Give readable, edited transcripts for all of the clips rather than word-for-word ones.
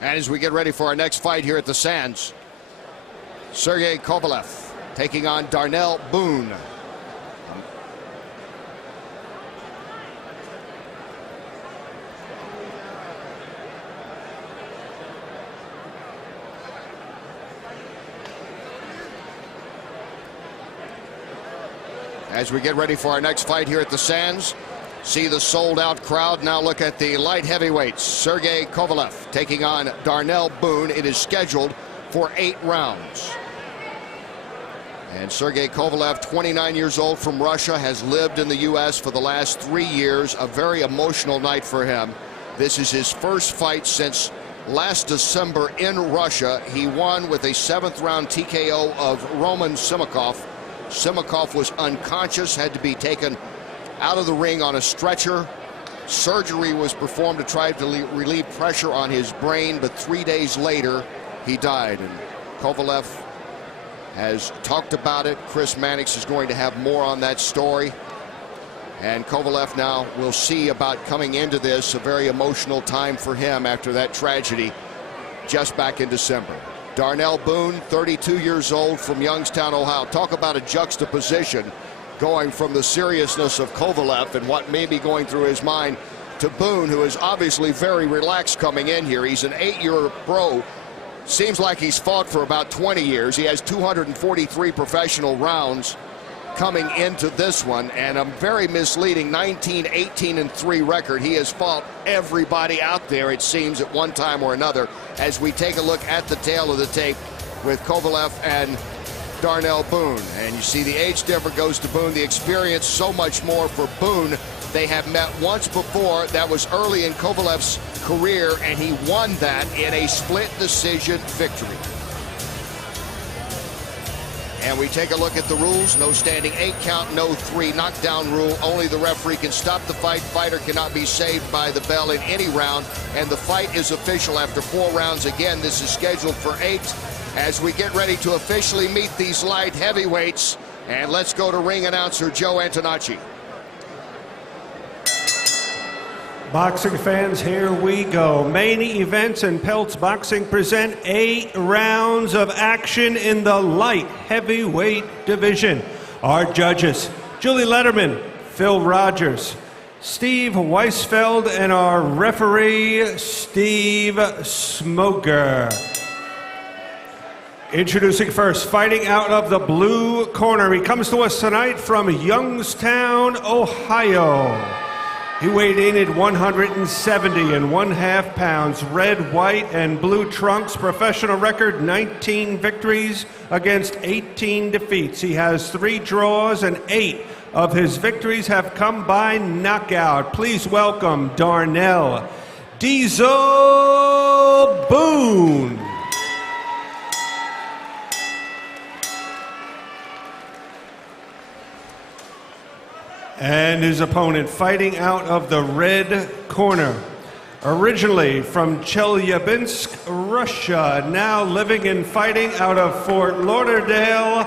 And as we get ready for our next fight here at the Sands, Sergey Kovalev taking on Darnell Boone. As we get ready for our next fight here at the Sands, see the sold-out crowd. Now look at the light heavyweights. Sergey Kovalev taking on Darnell Boone. It is scheduled for 8 rounds. And Sergey Kovalev, 29 years old, from Russia, has lived in the U.S. for the last 3 years. A very emotional night for him. This is his first fight since last December in Russia. He won with a 7th-round TKO of Roman Simakov. Simakov was unconscious, had to be taken out of the ring on a stretcher. Surgery was performed to try to relieve pressure on his brain, but 3 days later, he died. And Kovalev has talked about it. Chris Mannix is going to have more on that story. And Kovalev now will see about coming into this, a very emotional time for him after that tragedy just back in December. Darnell Boone, 32 years old, from Youngstown, Ohio. Talk about a juxtaposition going from the seriousness of Kovalev and what may be going through his mind to Boone, who is obviously very relaxed coming in here. He's an 8-year pro. Seems like he's fought for about 20 years. He has 243 professional rounds coming into this one, and a very misleading 19-18-3 record. He has fought everybody out there, it seems, at one time or another. As we take a look at the tail of the tape with Kovalev and Darnell Boone, and you see the age difference goes to Boone, the experience so much more for Boone. They have met once before. That was early in Kovalev's career, and he won that in a split decision victory. And we take a look at the rules. No standing 8 count, no 3 knockdown rule. Only the referee can stop the fight. Fighter cannot be saved by the bell in any round. And the fight is official after 4 rounds. Again, this is scheduled for 8 as we get ready to officially meet these light heavyweights. And let's go to ring announcer Joe Antonacci. Boxing fans, here we go. Main Events and Peltz Boxing present 8 rounds of action in the light heavyweight division. Our judges, Julie Letterman, Phil Rogers, Steve Weisfeld, and our referee, Steve Smoger. Introducing first, fighting out of the blue corner. He comes to us tonight from Youngstown, Ohio. He weighed in at 170.5 pounds, red, white, and blue trunks. Professional record, 19 victories against 18 defeats. He has 3 draws, and 8 of his victories have come by knockout. Please welcome Darnell Diesel Boone. And his opponent, fighting out of the red corner. Originally from Chelyabinsk, Russia, now living and fighting out of Fort Lauderdale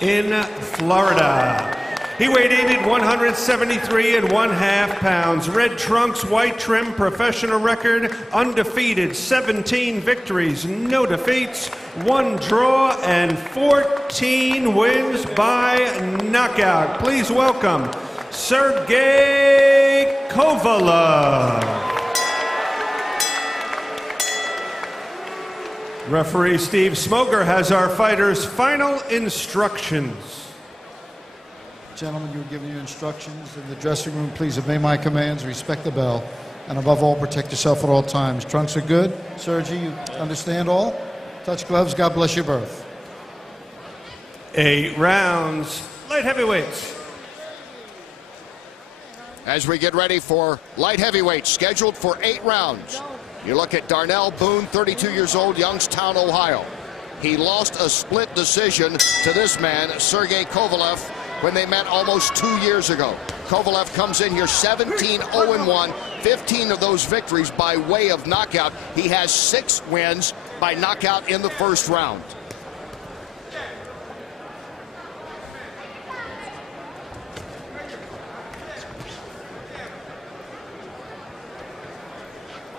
in Florida. He weighed in at 173.5 pounds. Red trunks, white trim, professional record, undefeated, 17 victories, no defeats, 1 draw, and 14 wins by knockout. Please welcome Sergey Kovalev. Referee Steve Smoger has our fighters' final instructions. Gentlemen, you're giving your instructions in the dressing room. Please obey my commands, respect the bell, and above all, protect yourself at all times. Trunks are good. Sergey, you understand all? Touch gloves. God bless your berth. 8 rounds, light heavyweights. As we get ready for light heavyweights, scheduled for 8 rounds. You look at Darnell Boone, 32 years old, Youngstown, Ohio. He lost a split decision to this man, Sergey Kovalev, when they met almost 2 years ago. Kovalev comes in here 17-0-1, 15 of those victories by way of knockout. He has 6 wins by knockout in the first round.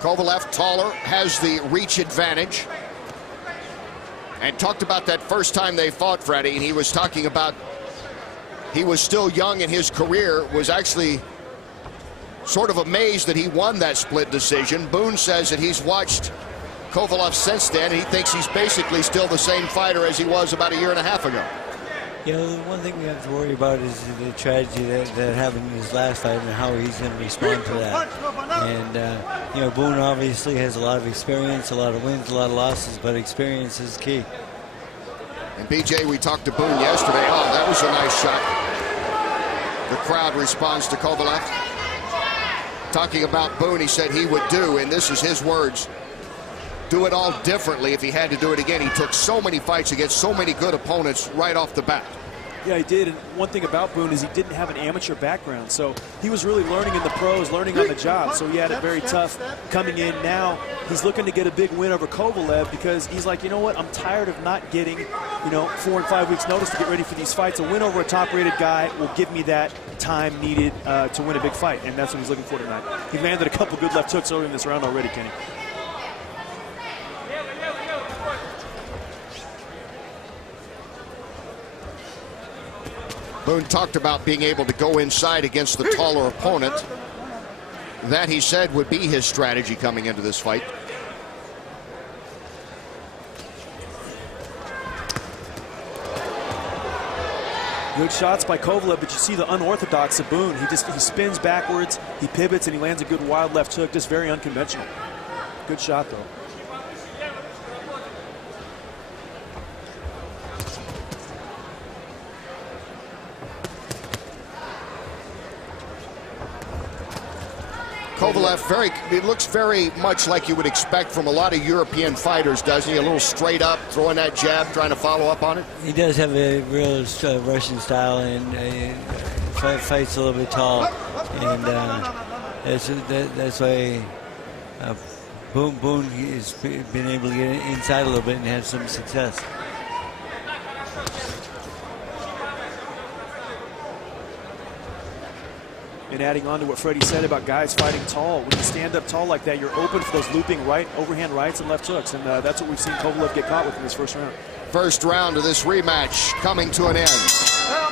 Kovalev, taller, has the reach advantage. And talked about that first time they fought, Freddie, and he was talking about he was still young in his career, was actually sort of amazed that he won that split decision. Boone says that he's watched Kovalev since then, and he thinks he's basically still the same fighter as he was about a year and a half ago. You know, the one thing we have to worry about is the tragedy that happened in his last fight and how he's going to respond to that. And, you know, Boone obviously has a lot of experience, a lot of wins, a lot of losses, but experience is key. And BJ, we talked to Boone yesterday. Oh, that was a nice shot. The crowd responds to Kovalev. Talking about Boone, he said he would do, and this is his words, do it all differently if he had to do it again. He took so many fights against so many good opponents right off the bat. Yeah, he did. And one thing about Boone is he didn't have an amateur background, so he was really learning in the pros, learning on the job. So he had it very tough coming in. Now he's looking to get a big win over Kovalev because he's like, you know what, I'm tired of not getting, you know, 4 and 5 weeks notice to get ready for these fights. A win over a top-rated guy will give me that time needed to win a big fight, and that's what he's looking for tonight. He landed a couple good left hooks early in this round already, Kenny. Boone talked about being able to go inside against the taller opponent. That, he said, would be his strategy coming into this fight. Good shots by Kovalev, but you see the unorthodox of Boone. He spins backwards, he pivots, and he lands a good wild left hook. Just very unconventional. Good shot, though. Kovalev, it looks very much like you would expect from a lot of European fighters, doesn't he? A little straight up, throwing that jab, trying to follow up on it. He does have a real Russian style and fights a little bit tall, and that's why Boone has been able to get inside a little bit and have some success. And adding on to what Freddie said about guys fighting tall, when you stand up tall like that, you're open for those looping right, overhand rights and left hooks, and that's what we've seen Kovalev get caught with in this first round. First round of this rematch coming to an end. Bow.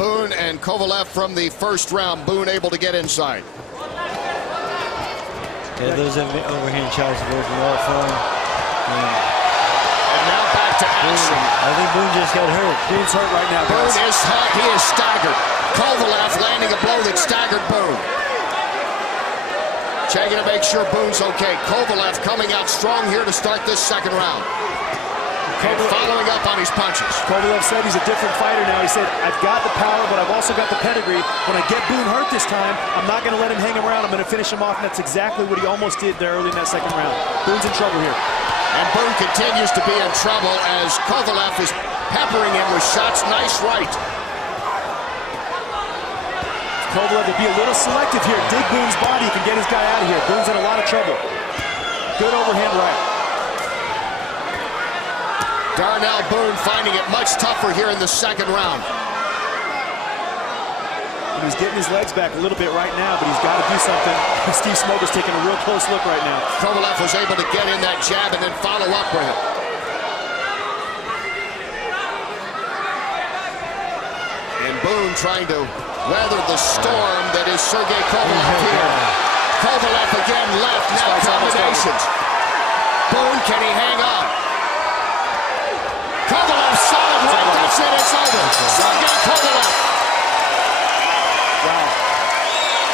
Boone and Kovalev from the first round. Boone able to get inside. Yeah, those overhand shots are working well for him. And now back to action. I think Boone just got hurt. Boone's hurt right now, guys. Boone is hurt. He is staggered. Kovalev landing a blow that staggered Boone. Checking to make sure Boone's okay. Kovalev coming out strong here to start this second round. And following up on his punches. Kovalev said he's a different fighter now. He said, I've got the power, but I've also got the pedigree. When I get Boone hurt this time, I'm not going to let him hang around. I'm going to finish him off, and that's exactly what he almost did there early in that second round. Boone's in trouble here. And Boone continues to be in trouble as Kovalev is peppering him with shots. Nice right. Kovalev will be a little selective here. Dig Boone's body. He can get his guy out of here. Boone's in a lot of trouble. Good overhand right. Darnell Boone finding it much tougher here in the second round. And he's getting his legs back a little bit right now, but he's got to do something. Steve Smoker's taking a real close look right now. Kovalev was able to get in that jab and then follow up with it. And Boone trying to weather the storm that is Sergey Kovalev here. Kovalev again left, now combinations. Boone, can he hang on? Kovalev solid right, that's it, it's over. Sergey Kovalev. Wow.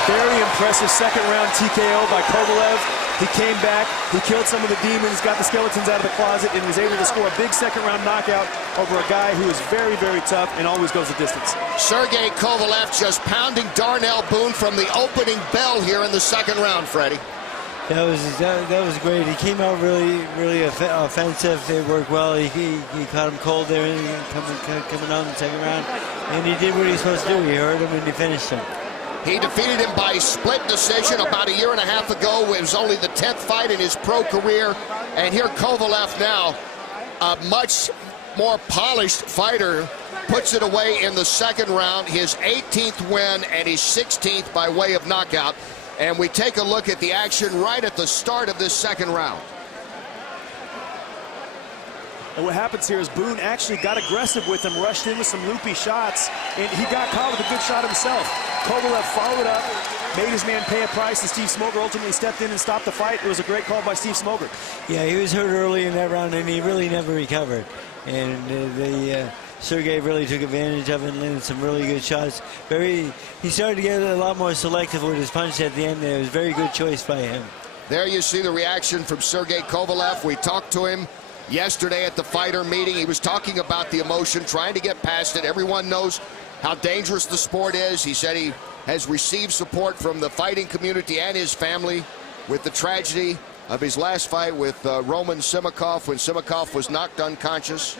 Very impressive second round TKO by Kovalev. He came back, he killed some of the demons, got the skeletons out of the closet, and was able to score a big second round knockout over a guy who is very, very tough and always goes the distance. Sergey Kovalev just pounding Darnell Boone from the opening bell here in the second round, Freddie. That was great. He came out really offensive. It worked well. He caught him cold there coming out in the second round, and he did what he was supposed to do. He hurt him and he finished him. He defeated him by split decision about a year and a half ago. It was only the 10th fight in his pro career. And here Kovalev now, a much more polished fighter, puts it away in the second round. His 18th win and his 16th by way of knockout. And we take a look at the action right at the start of this second round. And what happens here is Boone actually got aggressive with him, rushed in with some loopy shots, and he got caught with a good shot himself. Kovalev followed up, made his man pay a price, and Steve Smoger ultimately stepped in and stopped the fight. It was a great call by Steve Smoger. Yeah, he was hurt early in that round, and he really never recovered. And Sergey really took advantage of it and landed some really good shots. He started to get a lot more selective with his punch at the end there. It was a very good choice by him. There you see the reaction from Sergey Kovalev. We talked to him yesterday at the fighter meeting. He was talking about the emotion, trying to get past it. Everyone knows how dangerous the sport is. He said he has received support from the fighting community and his family with the tragedy of his last fight with Roman Simakov, when Simakov was knocked unconscious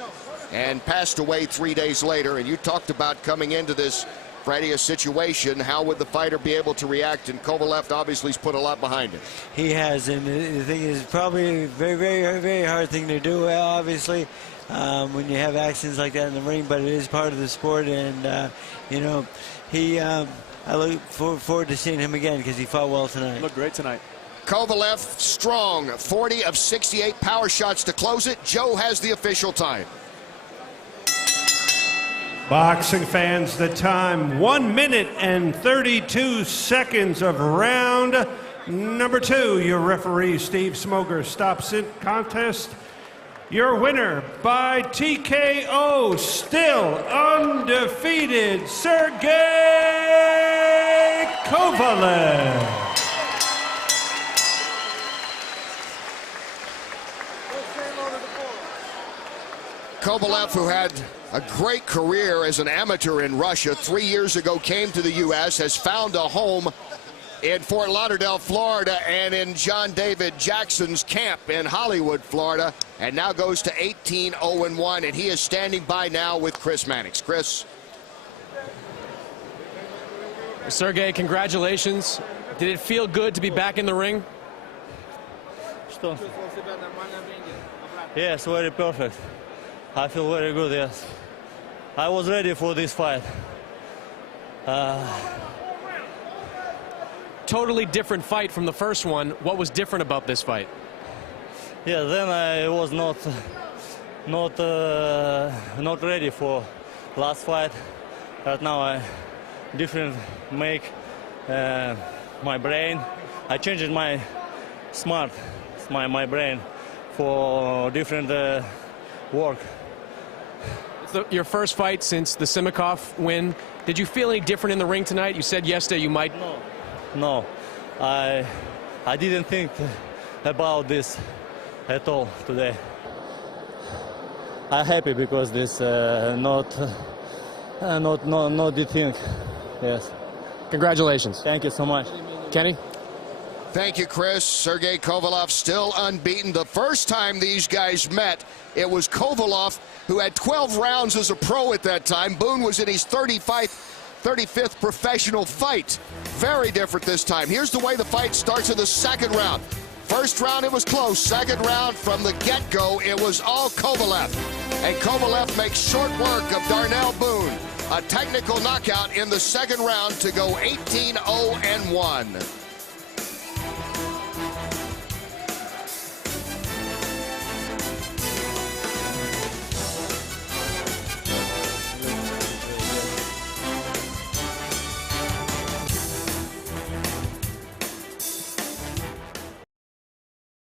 and passed away 3 days later. And you talked about coming into this, Freddie, a situation. How would the fighter be able to react? And Kovalev obviously has put a lot behind him. He has, and the thing is probably a very hard thing to do, obviously, when you have accidents like that in the ring, but it is part of the sport. And you know, I look forward to seeing him again because he fought well tonight. Looked great tonight. Kovalev strong, 40 of 68 power shots to close it. Joe has the official time. Boxing fans, the time 1 minute and 32 seconds of round number 2. Your referee, Steve Smoger, stops it contest. Your winner by TKO, still undefeated, Sergey Kovalev. Kovalev, who had a great career as an amateur in Russia, 3 years ago came to the U.S., has found a home in Fort Lauderdale, Florida, and in John David Jackson's camp in Hollywood, Florida, and now goes to 18-0-1, and he is standing by now with Chris Mannix. Chris. Sergey, congratulations. Did it feel good to be back in the ring? Yes, very perfect. I feel very good, yes. I was ready for this fight. Totally different fight from the first one. What was different about this fight? Yeah, then I was not ready for last fight. But now I different make my brain. I changed my my brain for different work. It's your first fight since the Simakov win. Did you feel any different in the ring tonight? You said yesterday you might. No, I didn't think about this at all today. I'm happy because this not the thing. Yes. Congratulations. Thank you so much. Kenny? Thank you, Chris. Sergey Kovalev still unbeaten. The first time these guys met, it was Kovalev who had 12 rounds as a pro at that time. Boone was in his 35th professional fight. Very different this time. Here's the way the fight starts in the second round. First round, it was close. Second round, from the get-go, it was all Kovalev. And Kovalev makes short work of Darnell Boone. A technical knockout in the second round to go 18-0-1.